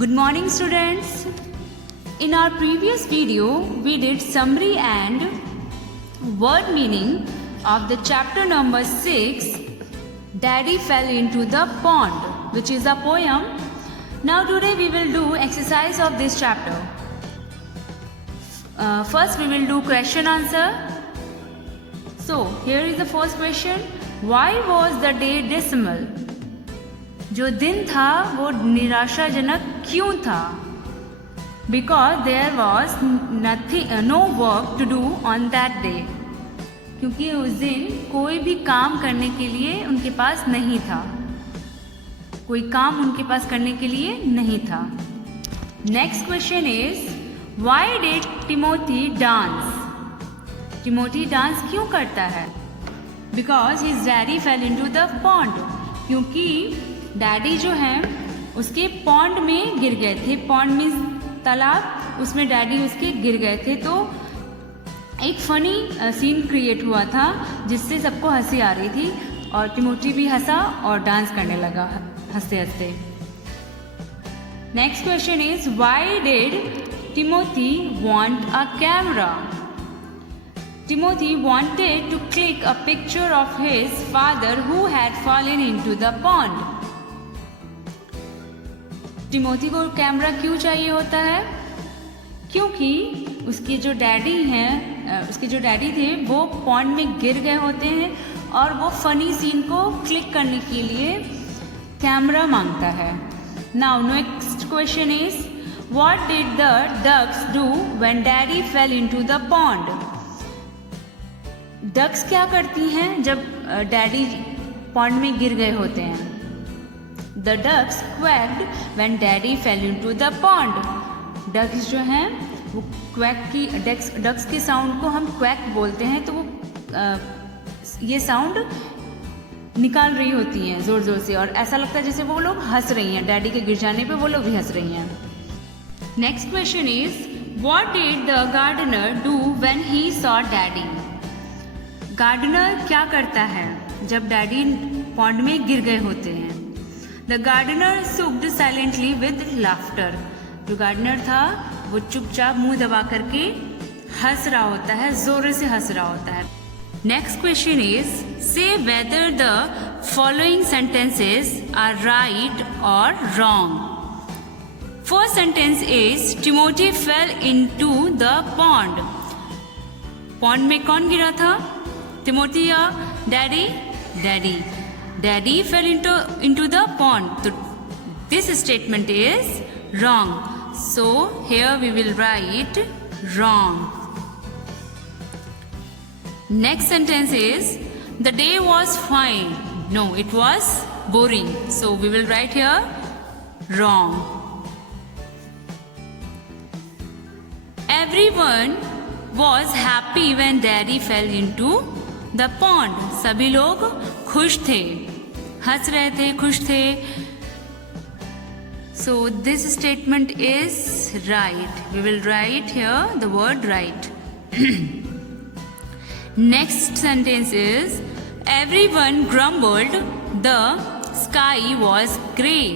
Good morning, students. In our previous video, we did summary and word meaning of the chapter number 6, Daddy Fell into the Pond, which is a poem. Now today we will do exercise of this chapter. First we will do question answer. So here is the first question. Why was the day dismal? जो दिन था वो निराशाजनक क्यों था? Because there was no work to do on that day. क्योंकि उस दिन कोई भी काम करने के लिए उनके पास नहीं था. कोई काम उनके पास करने के लिए नहीं था. Next question is, why did Timothy dance? Timothy dance क्यों करता है? Because his daddy fell into the pond. क्योंकि डैडी जो हैं उसके पॉन्ड में गिर गए थे. पॉन्ड में तालाब, उसमें डैडी उसके गिर गए थे. तो एक फ़नी सीन क्रिएट हुआ था जिससे सबको हंसी आ रही थी और टिमोथी भी हंसा और डांस करने लगा हंसते हंसते. Next question is, why did Timothy want a camera? Timothy wanted to click a picture of his father who had fallen into the pond. Timothy को कैमरा क्यों चाहिए होता है? क्योंकि उसके जो डैडी थे वो पॉन्ड में गिर गए होते हैं और वो फनी सीन को क्लिक करने के लिए कैमरा मांगता है. Now next question is, what did the ducks do when daddy fell into the pond? Ducks क्या करती हैं जब डैडी पॉन्ड में गिर गए होते हैं? The ducks quacked when daddy fell into the pond. Ducks जो हैं वो डक्स के साउंड को हम क्वैक बोलते हैं. तो वो ये साउंड निकाल रही होती हैं ज़ोर ज़ोर से और ऐसा लगता है जैसे वो लोग हंस रही हैं. डैडी के गिर जाने पे वो लोग भी हंस रही हैं. Next question is, what did the gardener do when he saw daddy? Gardener क्या करता है जब डैडी पॉन्ड में गिर गए होते हैं? The gardener shook silently with laughter. जो गार्डनर था वो चुपचाप मुंह दबा करके हंस रहा होता है, जोर से हंस रहा होता है. Next question is, say whether the following sentences are right or wrong. First sentence is, Timothy fell into the pond. Pond में कौन गिरा था? टिमोथी या daddy? Daddy. Daddy fell into the pond. So this statement is wrong. So here we will write wrong. Next sentence is, the day was fine. No, it was boring. So we will write here wrong. Everyone was happy when Daddy fell into the pond. सभी लोग खुश थे, हंस रहे थे, खुश थे. So this statement is right. We will write here the word right. Next sentence is, everyone grumbled the sky was gray.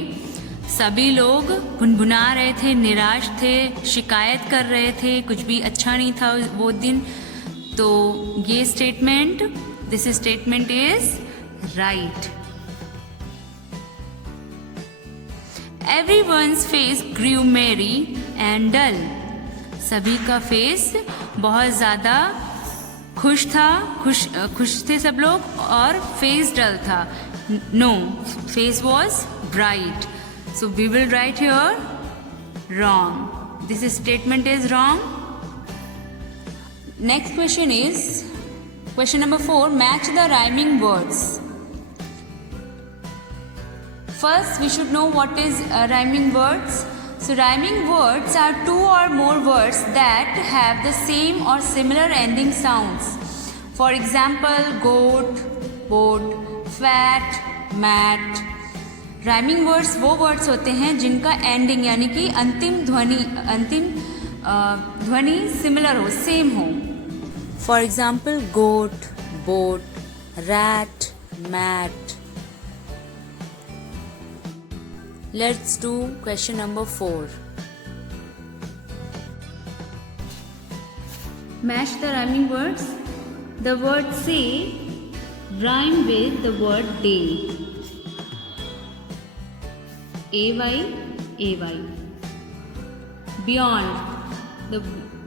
सभी लोग गुनगुना रहे थे, निराश थे, शिकायत कर रहे थे, कुछ भी अच्छा नहीं था वो दिन. तो ये statement, this statement is right. Everyone's face grew merry and dull. सभी का फेस बहुत ज़्यादा खुश था, खुश थे सब लोग और फेस डल था. No, face was bright. So we will write here wrong. This statement is wrong. Next question is, question number 4, match the rhyming words. First, we should know what is rhyming words. So rhyming words are two or more words that have the same or similar ending sounds. For example, goat, boat, fat, mat. Rhyming words वो words होते हैं जिनका ending यानी कि अंतिम ध्वनि similar हो, same हो. For example, goat, boat, rat, mat. Let's do question number 4. Match the rhyming words. The word say rhyme with the word day. AY. Beyond.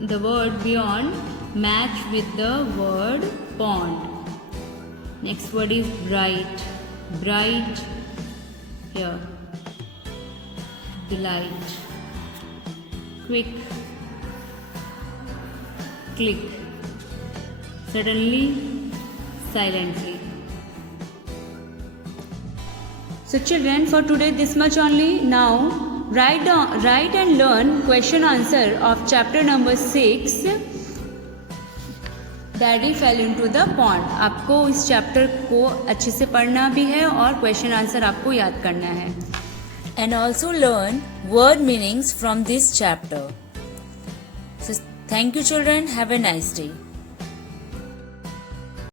The word beyond match with the word pond. Next word is bright. Bright. Here. Delight. Quick. Click. Suddenly. Silently. So children, for today this much only. Now write and learn question answer of chapter number 6. Daddy fell into the pond. आपको इस chapter को अच्छे से पढ़ना भी है और question answer आपको याद करना है. And also learn word meanings from this chapter. So thank you children. Have a nice day.